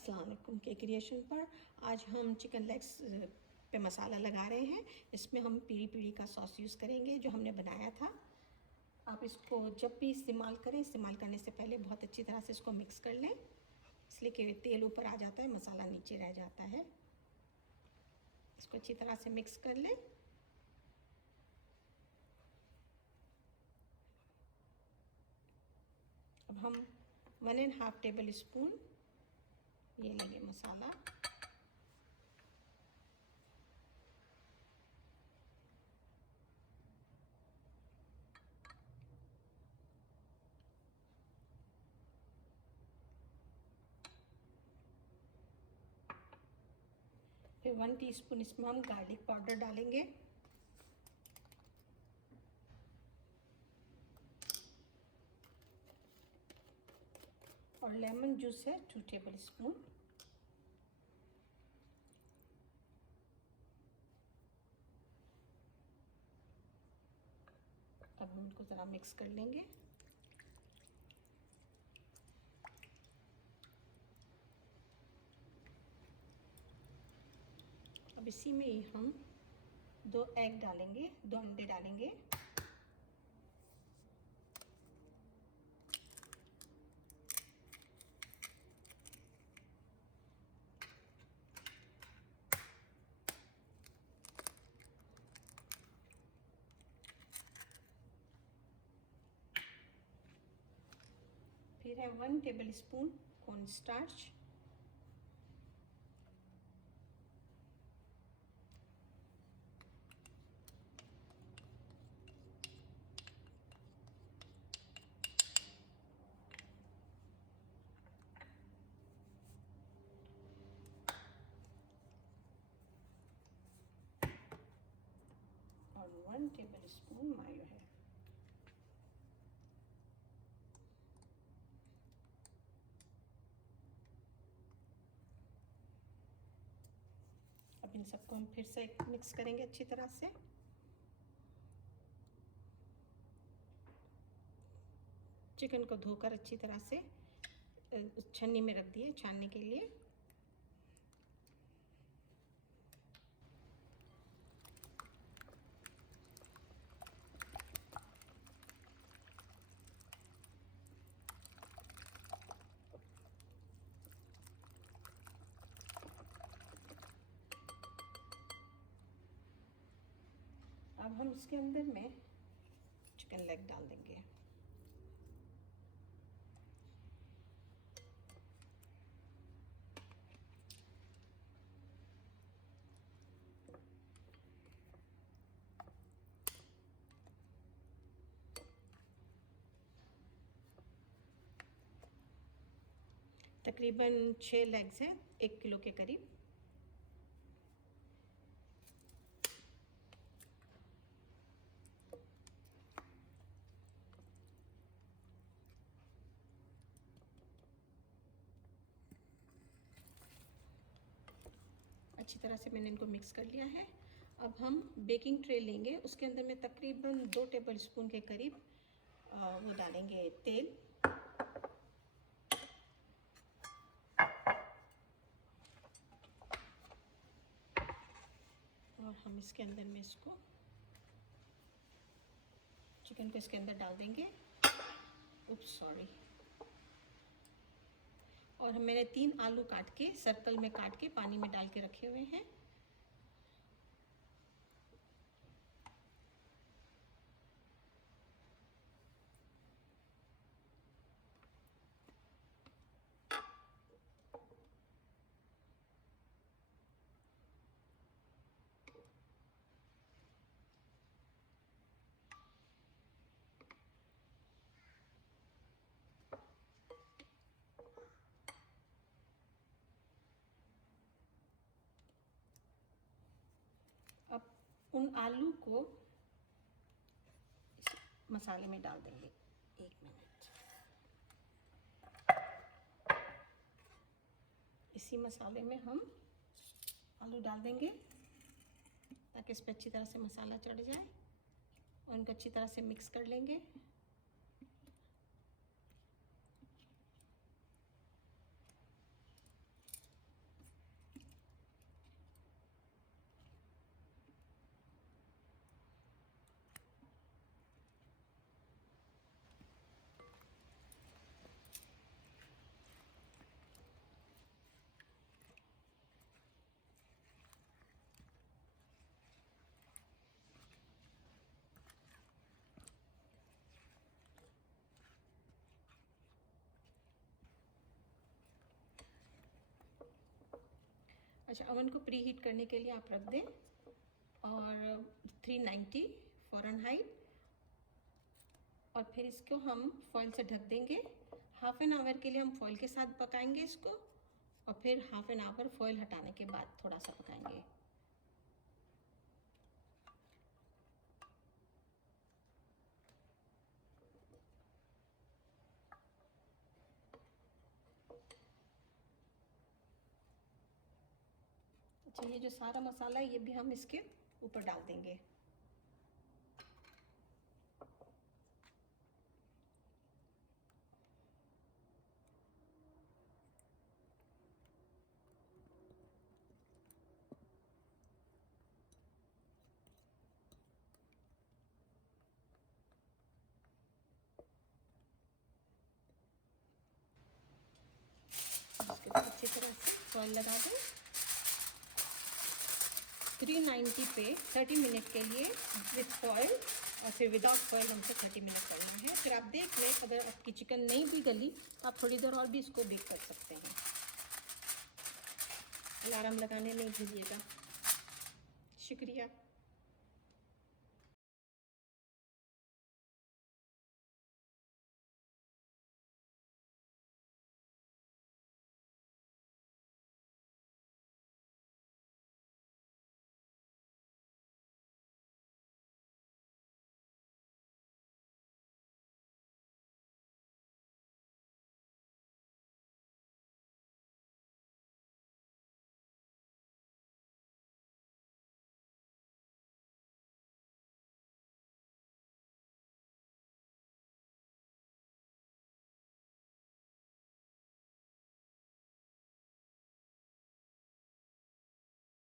अस्सलाम वालेकुम के क्रिएशन पर आज हम चिकन लेग्स पे मसाला लगा रहे हैं। इसमें हम पीरी पीरी का सॉस यूज़ करेंगे जो हमने बनाया था। आप इसको जब भी इस्तेमाल करें, इस्तेमाल करने से पहले बहुत अच्छी तरह से इसको मिक्स कर लें, इसलिए कि तेल ऊपर आ जाता है, मसाला नीचे रह जाता है। इसको अच्छी तरह से मिक्स कर लें। अब हम 1.5 टेबल स्पून ये लेंगे मसाला। फिर 1 टीस्पून इसमें हम गार्लिक पाउडर डालेंगे। और लेमन जूस है 2 टेबल स्पून। अब हम इनको ज़रा मिक्स कर लेंगे। अब इसी में ही हम 2 एग डालेंगे, 2 अंडे डालेंगे। फिर है 1 टेबल स्पून कॉर्न स्टार्च। और 1 टेबल स्पून मायो है। अब इन सबको हम फिर से मिक्स करेंगे अच्छी तरह से। चिकन को धोकर अच्छी तरह से छन्नी में रख दिए छानने के लिए। अब हम इसके अंदर में चिकन लेग डाल देंगे। तकरीबन 6 लेग्स हैं 1 किलो के करीब। अच्छी तरह से मैंने इनको मिक्स कर लिया है। अब हम बेकिंग ट्रे लेंगे, उसके अंदर में तकरीबन 2 टेबल स्पून के करीब वो डालेंगे तेल। और हम इसके अंदर में इसको चिकन को इसके अंदर डाल देंगे। Oops sorry. और मैंने 3 आलू काट के सर्कल में काट के पानी में डाल के रखे हुए हैं। अब उन आलू को इस मसाले में डाल देंगे। 1 मिनट। इसी मसाले में हम आलू डाल देंगे ताकि इस पर अच्छी तरह से मसाला चढ़ जाए। और इनको अच्छी तरह से मिक्स कर लेंगे। अच्छा, ओवन को प्री हीट करने के लिए आप रख दें और 390 फ़ारेनहाइट, और फिर इसको हम फॉइल से ढक देंगे। हाफ़ एन आवर के लिए हम फॉइल के साथ पकाएंगे इसको, और फिर हाफ़ एन आवर फॉइल हटाने के बाद थोड़ा सा पकाएंगे। अच्छा, ये जो सारा मसाला है ये भी हम इसके ऊपर डाल देंगे। इसके ऊपर अच्छी तरह से फॉइल लगा दें। 390 पे 30 मिनट के लिए विथ फॉइल, और फिर विदाउट फॉइल हमको 30 मिनट करना है। फिर आप देख लें, अगर आपकी चिकन नहीं भी गली आप थोड़ी देर और भी इसको बेक कर सकते हैं। अलार्म लगाने नहीं भूलिएगा। शुक्रिया।